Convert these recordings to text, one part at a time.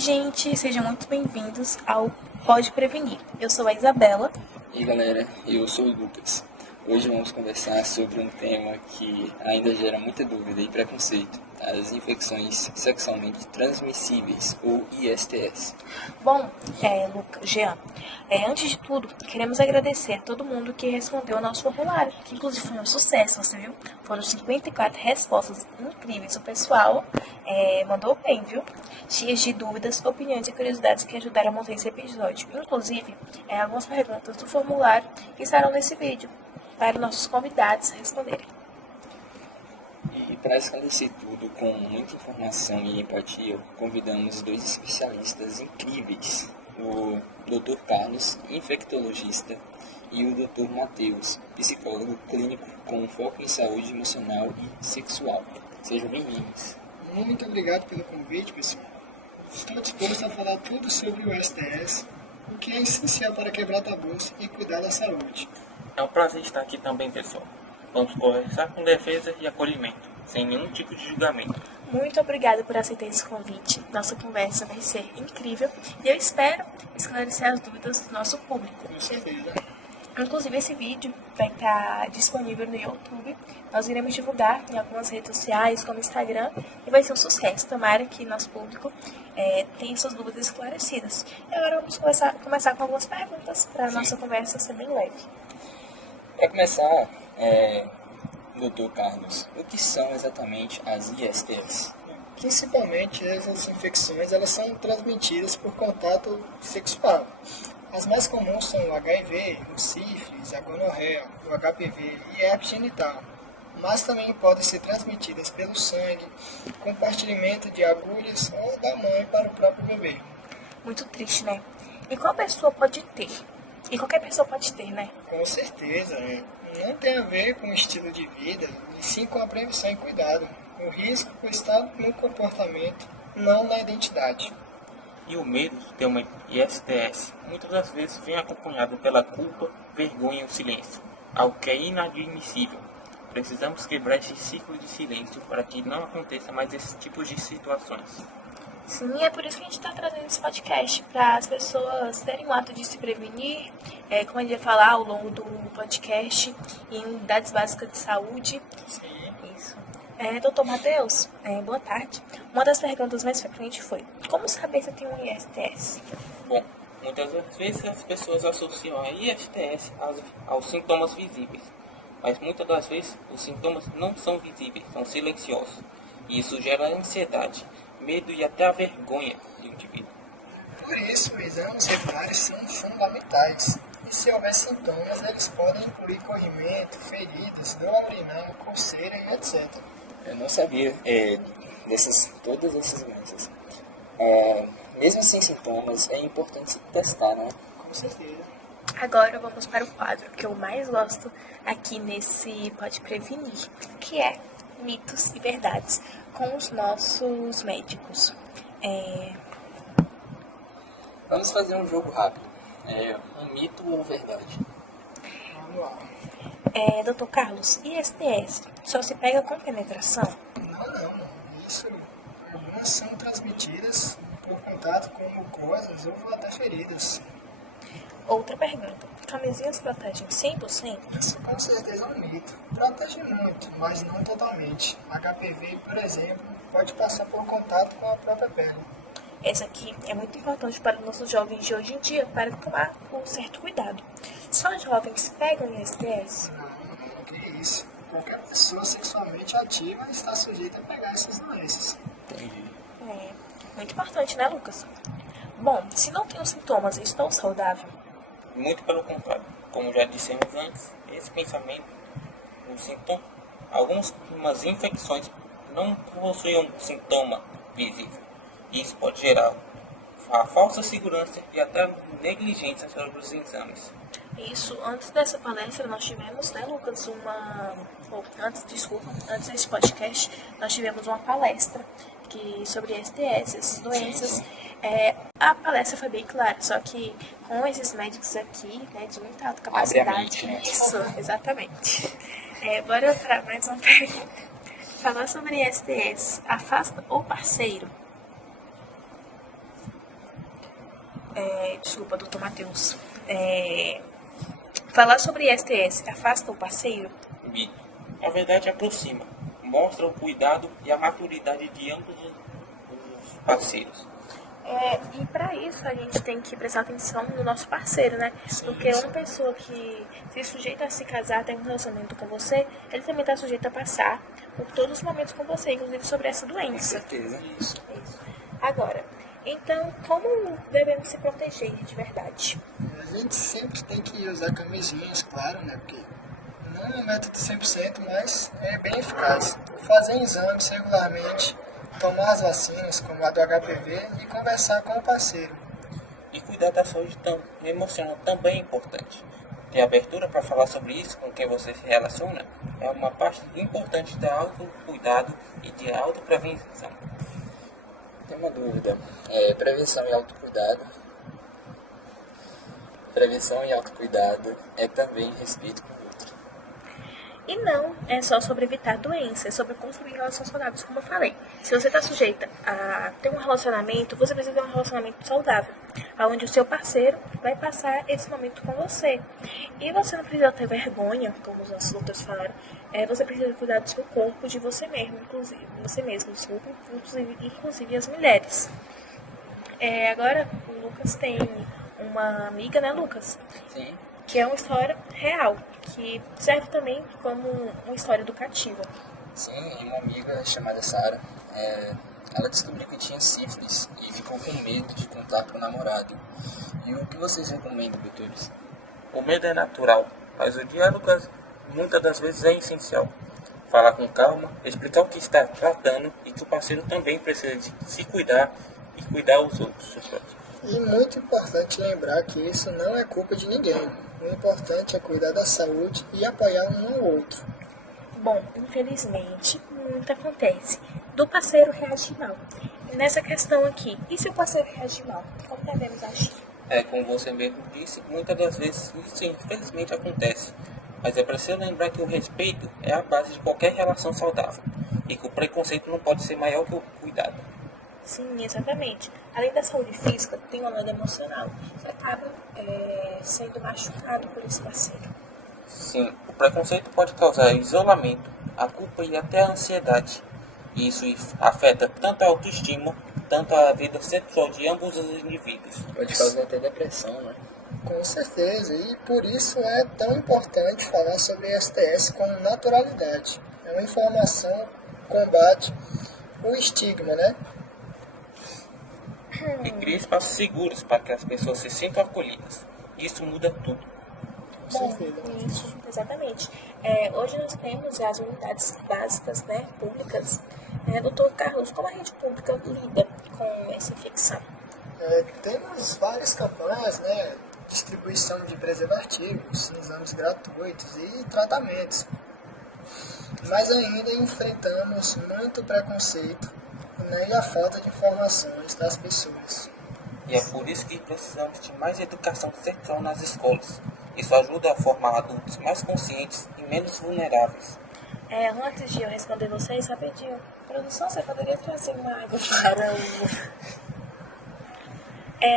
gente, sejam muito bem-vindos ao Pode Prevenir. Eu sou a Isabela. E galera, eu sou o Lucas. Hoje vamos conversar sobre um tema que ainda gera muita dúvida e preconceito: as infecções sexualmente transmissíveis, ou ISTS. Bom, Lucas, Jean, antes de tudo, queremos agradecer a todo mundo que respondeu ao nosso formulário, que inclusive foi um sucesso, você viu? Foram 54 respostas incríveis. O pessoal mandou bem, viu? Cheias de dúvidas, opiniões e curiosidades que ajudaram a montar esse episódio. Inclusive, algumas perguntas do formulário que estarão nesse vídeo, para nossos convidados responderem. E para esclarecer tudo com muita informação e empatia, convidamos dois especialistas incríveis: o Dr. Carlos, infectologista, e o Dr. Matheus, psicólogo clínico com foco em saúde emocional e sexual. Sejam bem-vindos. Muito obrigado pelo convite, pessoal. Estou disposto a falar tudo sobre o STS, o que é essencial para quebrar tabus e cuidar da saúde. É um prazer estar aqui também, pessoal. Vamos conversar com defesa e acolhimento, sem nenhum tipo de julgamento. Muito obrigada por aceitar esse convite. Nossa conversa vai ser incrível e eu espero esclarecer as dúvidas do nosso público. Com certeza. Inclusive, esse vídeo vai estar disponível no YouTube. Nós iremos divulgar em algumas redes sociais, como Instagram, e vai ser um sucesso. Tomara que nosso público tenha suas dúvidas esclarecidas. E agora vamos começar com algumas perguntas para a nossa conversa ser bem leve. Para começar, Dr. Carlos, o que são exatamente as ISTs? Principalmente essas infecções, elas são transmitidas por contato sexual. As mais comuns são o HIV, o sífilis, a gonorreia, o HPV e a herpes genital, mas também podem ser transmitidas pelo sangue, compartilhamento de agulhas ou da mãe para o próprio bebê. Muito triste, né? E qual pessoa pode ter? E qualquer pessoa pode ter, né? Com certeza, não tem a ver com o estilo de vida, e sim com a prevenção e cuidado. O risco está no comportamento, não na identidade. E o medo de ter uma ISTS muitas das vezes vem acompanhado pela culpa, vergonha e o silêncio, algo que é inadmissível. Precisamos quebrar esse ciclo de silêncio para que não aconteça mais esse tipo de situações. Sim, é por isso que a gente está trazendo esse podcast, para as pessoas terem o ato de se prevenir, como a gente vai falar ao longo do podcast, em unidades básicas de saúde. Sim. Isso. Doutor Matheus, boa tarde. Uma das perguntas mais frequentes foi: como saber se eu tenho um ISTS? Bom, muitas das vezes as pessoas associam a ISTS aos sintomas visíveis, mas muitas das vezes os sintomas não são visíveis, são silenciosos. E isso gera ansiedade, medo e até a vergonha do indivíduo. Por isso, exames regulares são fundamentais. E se houver sintomas, eles podem incluir corrimento, feridas, dor abdominal, coceira e etc. Eu não sabia todas essas doenças. Mesmo sem sintomas, é importante se testar, né? Com certeza. Agora vamos para o quadro que eu mais gosto aqui nesse Pode Prevenir, que é mitos e verdades com os nossos médicos. Vamos fazer um jogo rápido. Um mito ou verdade? Vamos lá. Doutor Carlos, ISTS só se pega com penetração? Não. Isso, algumas são transmitidas por contato com mucosas ou até feridas. Outra pergunta: camisinhas protegem 100%? Isso com certeza é um mito. Protege muito, mas não totalmente. HPV, por exemplo, pode passar por contato com a própria pele. Essa aqui é muito importante para os nossos jovens de hoje em dia, para tomar um certo cuidado. Só jovens pegam ISTS? Não, que isso. Qualquer pessoa sexualmente ativa está sujeita a pegar essas doenças. Entendi. Muito importante, né, Lucas? Bom, se não tenho sintomas e estou saudável? Muito pelo contrário, como já dissemos antes, esse pensamento, algumas infecções não possuem um sintoma visível. Isso pode gerar a falsa segurança e até negligência sobre os exames. Isso, antes dessa palestra nós tivemos, né, Lucas, antes desse podcast, nós tivemos uma palestra sobre STS, essas doenças. A palestra foi bem clara, só que com esses médicos aqui, né, de muita alta capacidade. Abre a mente, né? Isso, exatamente. Bora para mais uma pergunta. Falar sobre STS afasta o parceiro? Desculpa, doutor Matheus. Falar sobre STS afasta o parceiro? Vitor, na verdade aproxima, mostra o cuidado e a maturidade de ambos os parceiros. E para isso a gente tem que prestar atenção no nosso parceiro, né? Porque uma pessoa que se sujeita a se casar, tem um relacionamento com você, ele também está sujeito a passar por todos os momentos com você, inclusive sobre essa Com doença. certeza. Isso. Agora, então, como devemos se proteger de verdade? A gente sempre tem que usar camisinhas, claro, né? Porque não é um método 100%, mas é bem eficaz. Fazer exames regularmente, tomar as vacinas, como a do HPV, e conversar com o parceiro. E cuidar da saúde emocional também é importante. Ter abertura para falar sobre isso com quem você se relaciona é uma parte importante da autocuidado e de autoprevenção. Tem uma dúvida. Prevenção e autocuidado. Prevenção e autocuidado é também respeito com o outro. E não é só sobre evitar doenças, é sobre construir relações saudáveis, como eu falei. Se você está sujeita a ter um relacionamento, você precisa ter um relacionamento saudável, onde o seu parceiro vai passar esse momento com você. E você não precisa ter vergonha, como os nossos doutores falaram, você precisa cuidar do seu corpo, de você mesmo, desculpa, inclusive as mulheres. Agora, o Lucas tem uma amiga, né, Lucas? Sim. Que é uma história real, que serve também como uma história educativa. Sim, e uma amiga chamada Sara, ela descobriu que tinha sífilis e ficou com medo de contar para o namorado. E o que vocês recomendam, doutores? O medo é natural, mas o diálogo muitas das vezes é essencial. Falar com calma, explicar o que está tratando e que o parceiro também precisa de se cuidar e cuidar os outros. E muito importante lembrar que isso não é culpa de ninguém. O importante é cuidar da saúde e apoiar um ao outro. Bom, infelizmente, muito acontece do parceiro reagir mal. E nessa questão aqui, e se o parceiro reagir mal? Como devemos agir? Como você mesmo disse, muitas das vezes isso infelizmente acontece. Mas é preciso lembrar que o respeito é a base de qualquer relação saudável. E que o preconceito não pode ser maior que o cuidado. Sim, exatamente. Além da saúde física, tem uma lado emocional. Você acaba sendo machucado por esse parceiro. Sim, o preconceito pode causar isolamento, a culpa e até a ansiedade. E isso afeta tanto a autoestima, tanto a vida sexual de ambos os indivíduos. Pode causar até depressão, né? Com certeza, e por isso é tão importante falar sobre STS com naturalidade. É uma informação que combate o estigma, né? E cria espaços seguros para que as pessoas se sintam acolhidas. Isso muda tudo. Bom, isso, exatamente. Hoje nós temos as unidades básicas, né, públicas. Doutor Carlos, como a rede pública lida com essa infecção? Temos várias campanhas, né? Distribuição de preservativos, exames gratuitos e tratamentos. Mas ainda enfrentamos muito preconceito, né, e a falta de informações das pessoas. E é por isso que precisamos de mais educação sexual nas escolas. Isso ajuda a formar adultos mais conscientes e menos vulneráveis. Antes de eu responder vocês, rapidinho. Produção, você poderia trazer uma água para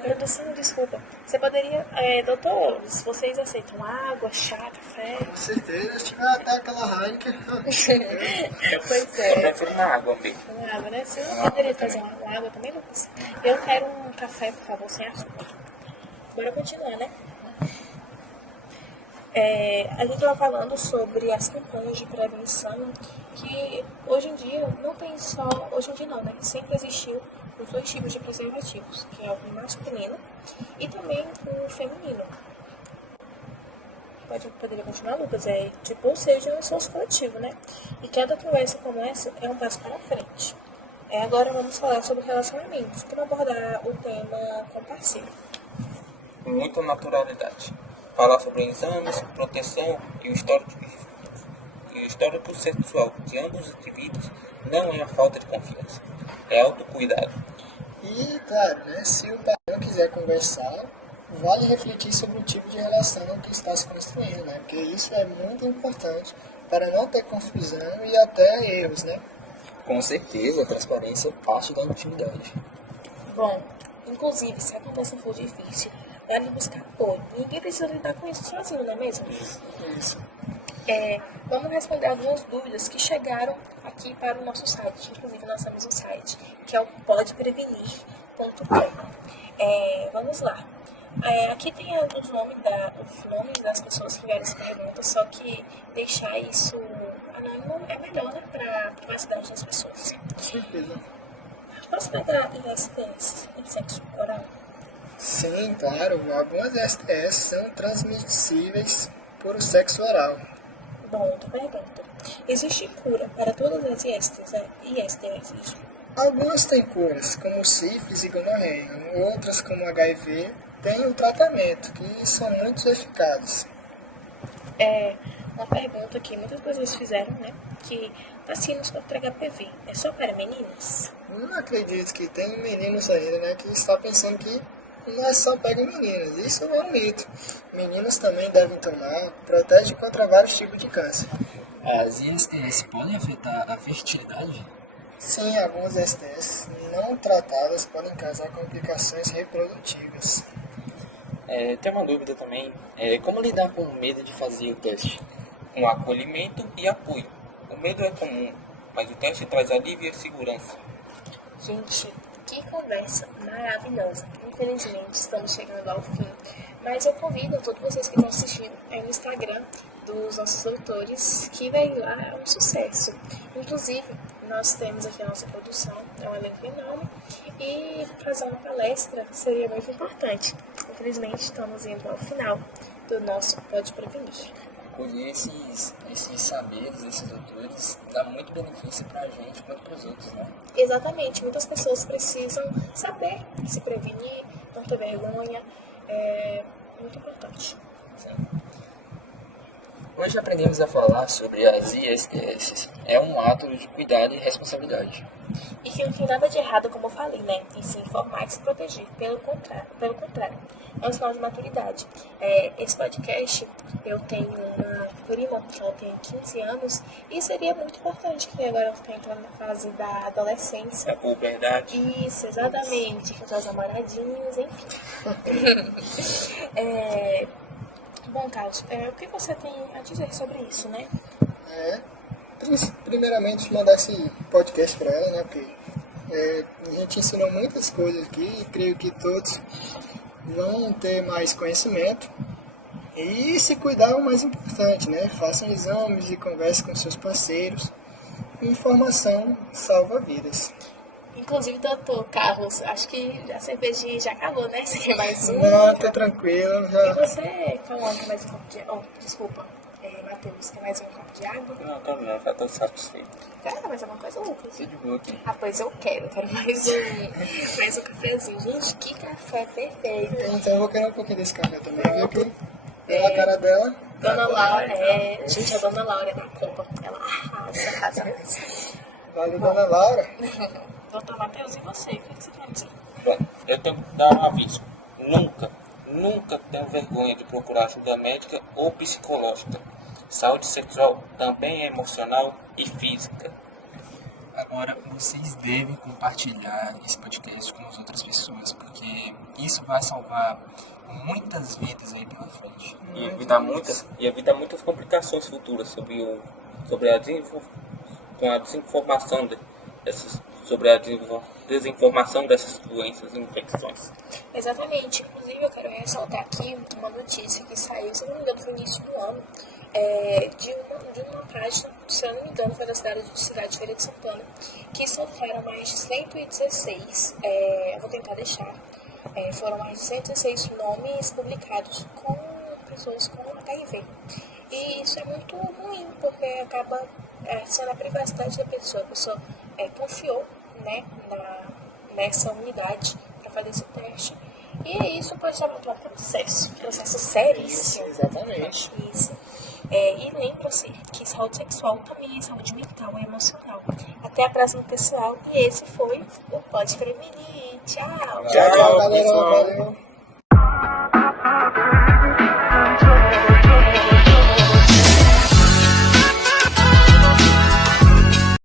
produção, desculpa. Você poderia, doutores, vocês aceitam água, chá, café? Com certeza, se tiver até aquela Heineken. Pois Eu prefiro uma água mesmo. Uma água, né? Você não poderia trazer uma água também, Lucas? Eu quero um café, por favor, sem açúcar. Bora continuar, né? A gente estava falando sobre as campanhas de prevenção que hoje em dia não tem só, hoje em dia não, né? Sempre existiu os dois tipos de preservativos, que é o masculino e também o feminino. Poderia continuar, Lucas? Ou seja, é um esforço coletivo, né? E cada conversa como essa é um passo para frente. Agora vamos falar sobre relacionamentos, como abordar o tema com parceiro. Com muita naturalidade. Falar sobre exames, proteção e o histórico sexual de ambos os indivíduos não é a falta de confiança, é autocuidado. E, claro, né, se o padrão quiser conversar, vale refletir sobre o tipo de relação que está se construindo, né? Porque isso é muito importante para não ter confusão e até erros, né? Com certeza, a transparência é parte da intimidade. Bom, Inclusive, se a conversa for difícil, vale buscar apoio. Ninguém precisa lidar com isso sozinho, não é mesmo? Isso. Vamos responder algumas dúvidas que chegaram aqui para o nosso site. Inclusive, nós temos um site, que é o podeprevenir.com. Vamos lá. Aqui tem os nomes das pessoas que vieram essa pergunta, só que deixar isso anônimo é melhor, né, para a privacidade das pessoas. Com certeza. Posso pegar ISTs em sexo oral? Sim, claro. Algumas STS são transmissíveis por sexo oral. Bom, outra pergunta. Existe cura para todas as ISTs? Algumas têm curas, como sífilis e gonorreia. Outras, como HIV, têm o tratamento, que são muito eficazes. Uma pergunta que muitas pessoas fizeram, né? Que vacinas contra HPV é só para meninas? Não acredito que tem meninos ainda, né, que está pensando que não é só pega meninas. Isso é um mito. Meninos também devem tomar, protege contra vários tipos de câncer. As ISTs podem afetar a fertilidade? Sim, algumas STS não tratadas podem causar complicações reprodutivas. Tem uma dúvida também. Como lidar com o medo de fazer o teste? Com acolhimento e apoio. O medo é comum, mas o teste traz alívio e segurança. Gente, que conversa maravilhosa. Infelizmente, estamos chegando ao fim. Mas eu convido a todos vocês que estão assistindo no Instagram dos nossos doutores, que veio lá, é um sucesso. Inclusive, nós temos aqui a nossa produção, é um elenco enorme, e fazer uma palestra seria muito importante. Infelizmente, estamos indo ao final do nosso Pode Prevenir. Colher esses saberes, esses doutores, dá muito benefício pra gente quanto pros outros, né? Exatamente, muitas pessoas precisam saber se prevenir, não ter vergonha, é muito importante. Sim. Hoje aprendemos a falar sobre as ISTS. É um ato de cuidado e responsabilidade. E que não tem nada de errado, como eu falei, né? E se informar e se proteger. Pelo contrário, é um sinal de maturidade. Esse podcast, eu tenho uma prima que ela tem 15 anos e seria muito importante que agora ela está entrando na fase da adolescência. A puberdade. Isso, exatamente, com seus namoradinhos, enfim. Bom, Carlos, o que você tem a dizer sobre isso, né? Primeiramente, mandar esse podcast para ela, né? Porque a gente ensinou muitas coisas aqui e creio que todos vão ter mais conhecimento. E se cuidar é o mais importante, né? Façam exames e conversem com seus parceiros. Informação salva vidas. Inclusive, doutor Carlos, acho que a cervejinha já acabou, né? Você quer mais uma? Não, tô tranquilo. E Já... você falou que mais um copo de água? Desculpa, Matheus, quer mais um copo de água? Não, já tô satisfeito. Quer mais alguma coisa, Lucas? Tô de boa aqui. Pois eu quero mais um cafezinho. Gente, que café perfeito. Então eu vou querer um pouquinho desse café também, viu? Que pela cara dela. Dona Laura, gente, a Dona Laura é da Copa. Ela arrasa. Valeu, Dona Laura. Doutor Matheus, e você? O que você quer dizer? Bom, eu tenho que dar um aviso. Nunca tenha vergonha de procurar ajuda médica ou psicológica. Saúde sexual também é emocional e física. Agora, vocês devem compartilhar esse podcast com as outras pessoas, porque isso vai salvar muitas vidas aí pela frente. E evitar muitas complicações futuras sobre a desinformação sobre a desinformação dessas doenças e infecções. Exatamente. Inclusive, eu quero ressaltar aqui uma notícia que saiu, se não me engano, no início do ano, de uma página, se eu não me engano, foi da cidade de Feira de Santana, que soltaram mais de 116, eu vou tentar deixar, foram mais de 116 nomes publicados com pessoas com HIV. E isso é muito ruim, porque acaba sendo a privacidade da pessoa. A pessoa confiou, né, nessa unidade para fazer esse teste. E isso pode levar a um processo seríssimo. Exatamente. Isso. E lembra-se que saúde sexual também é saúde mental e emocional. Até a próxima, pessoal. E esse foi o Pode Prevenir. Tchau! Tchau, galera. Valeu.